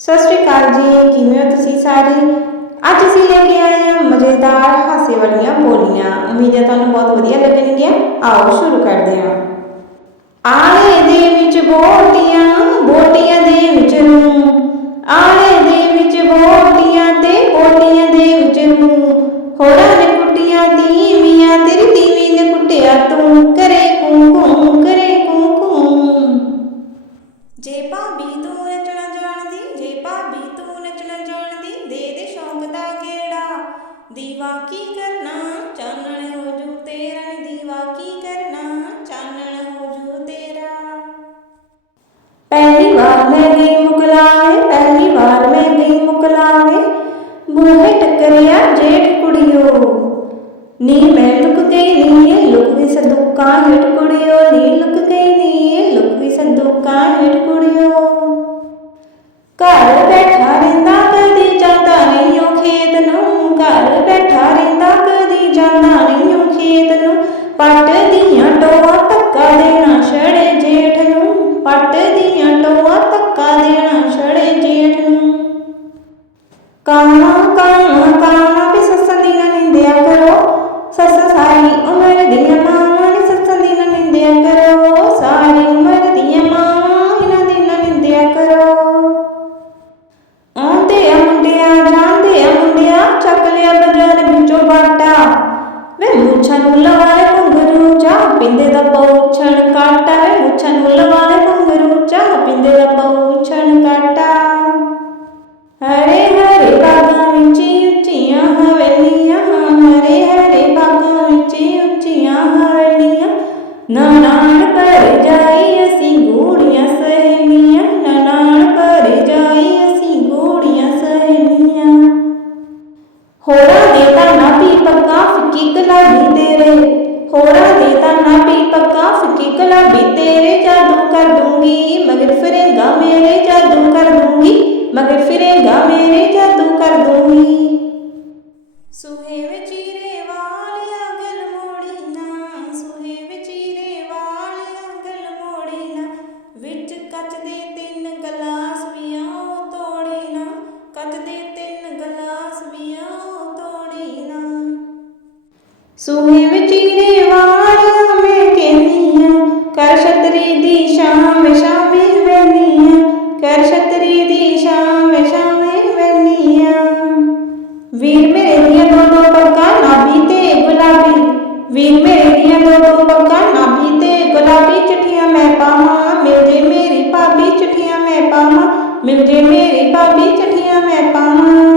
ਸਤਿ ਸ਼੍ਰੀ ਅਕਾਲ ਜੀ, ਕਿਵੇਂ ਹੋ ਤੁਸੀਂ ਸਾਰੇ? ਅੱਜ ਅਸੀਂ ਲੈ ਕੇ ਆਏ ਹਾਂ ਮਜ਼ੇਦਾਰ ਹਾਸੇ ਵਾਲੀਆਂ ਬੋਲੀਆਂ ਉਮੀਦ ਹੈ ਤੁਹਾਨੂੰ ਬਹੁਤ ਵਧੀਆ ਲੱਗਣਗੀਆਂ। ਆਓ ਸ਼ੁਰੂ ਕਰਦੇ ਹਾਂ। ਆਲੇ ਦੇ ਵਿੱਚ ਬੋਟੀਆਂ ਬੋਟੀਆਂ ਦੇ ਵਿੱਚ ਨੂੰ ਆਲੇ ਦੇ ਵਿੱਚ ਬੋਟੀਆਂ ਤੇ ਬੋਟੀਆਂ ਦੇ ਵਿੱਚ ਨੂੰ ਹੋਰਾਂ ਭਾਬੀ ਤੂੰ ਨੱਚਣਾ ਜਾਣਦੀ, ਜੇ ਭਾਬੀ ਤੂੰ ਨੱਚਣਾ ਜਾਣਦੀ, ਦੇ ਦੇ ਸ਼ੌਂਕ ਦਾ ਗੇੜਾ ਦੀਵਾ ਕੀ ਕਰਨਾ? ਚਾਨਣ ਹੋ ਜੂ ਤੇਰਾ, ਦੀਵਾ ਕੀ ਕਰਨਾ? ਚਾਨਣ ਹੋ ਜੂ ਤੇਰਾ। ਪਹਿਲੀ ਵਾਰ ਮੈਂ ਗਈ ਮੁਕਲਾਵੇ, ਪਹਿਲੀ ਵਾਰ ਮੈਂ ਗਈ ਮੁਕਲਾਵੇ ਬੂਹੇ ਟੱਕਰਿਆ ਜੇਠ ਕੁੜੀਓ। ਨੀ ਮੈਂ ਲੁਕ ਗਈ ਨੀ ਇਹ ਲੁਕ ਗਈ ਹੇਠ ਕੁੜੀਓ। ਕਾਣਾ ਕਾਣਾ ਕਾਣਾ ਵੀ ਸੱਸਾਂ ਦੀ ਨਾ ਨਿੰਦਿਆ ਕਰੋ ਸੱਸ ਸਾਰੀ ਉਮਰ ਦੀਆਂ ਮਾਂ ਨੀ ਸੱਸਾਂ ਦੀ ਨਾ ਨਿੰਦਿਆ ਕਰੋ ਸਾਰੀ ਉਮਰ ਦੀਆਂ ਮਾਂ ਇਹਨਾਂ ਦੀ ਨਾ ਨਿੰਦਿਆ ਕਰੋ ਆਉਂਦੇ ਆ ਮੁੰਡਿਆ ਜਾਂਦੇ ਆ ਮੁੰਡਿਆ ਚੱਕ ਲਿਆ ਬਾਜ਼ਾਰ ਵਿੱਚੋਂ ਬਾਟਾ ਵੇ ਮੁੱਛਾਂ ਨੂੰ ਲਵਾਏ ਘੁੰਗਰੂ ਚਾਹ ਪਿੰਦੇ ਦਾ ਪਉਛਣ ਕਾਟਾ ਨਾਨਾਣ ਪਰ ਜਾਈ ਅਸੀਂ ਗੂੜੀਆਂ ਸਹੇਲੀਆਂ ਨਾਨਾਣ ਪਰ ਜਾਈ ਅਸੀਂ ਗੂੜੀਆਂ ਸਹੇਲੀਆਂ ਹੋਰਾਂ ਦੇ ਤਾਂ ਨਾ ਪੀ ਪੱਕਾ ਫਿੱਕੀ ਗੁਲਾਬੀ ਤੇਰੇ, ਹੋਰਾਂ ਦੇ ਤਾਂ ਨਾ ਪੀ ਪੱਕਾ ਫਿੱਕੀ ਗੁਲਾਬੀ ਤੇਰੇ, ਜਾਦੂ ਕਰ ਦੂੰਗੀ, ਮਗਰ ਫਿਰੇਗਾ ਮੇਰੇ, ਜਾਦੂ ਕਰ ਦੂੰਗੀ, ਮਗਰ ਫਿਰੇਗਾ ਮੇਰੇ, ਜਾਦੂ ਕਰ ਸੁਹੇ ਵਿੱਚ ਹੀਰੇ ਵਾਲਿਆ ਮੈਂ ਕਹਿੰਨੀਆਂ, ਕਰ ਛਤਰੀ ਦੀ ਸ਼ਾਮ ਸ਼ਾਮੇ ਵੈਨੀਆਂ ਕਰ ਛਤਰੀ ਦੀ ਸ਼ਾਮ ਸ਼ਾਮੇ ਵੈਨੀਆਂ ਵੀਰ ਮੇਰੇ ਦੀਆਂ ਦੋ ਦੋ ਪੱਗਾਂ, ਨਾਭੀ ਤੇ ਗੁਲਾਬੀ। ਵੀਰ ਮੇਰੇ ਦੀਆਂ ਦੋ ਦੋ ਪੱਗਾਂ, ਨਾਭੀ ਤੇ ਗੁਲਾਬੀ। ਚਿੱਠੀਆਂ ਮੈਂ ਪਾਵਾਂ, ਮਿਲ ਜੇ ਮੇਰੀ ਭਾਬੀ, ਚਿੱਠੀਆਂ ਮੈਂ ਪਾਵਾਂ, ਮਿਲ ਜੇ ਮੇਰੀ ਭਾਬੀ, ਚਿੱਠੀਆਂ ਮੈਂ ਪਾਵਾਂ।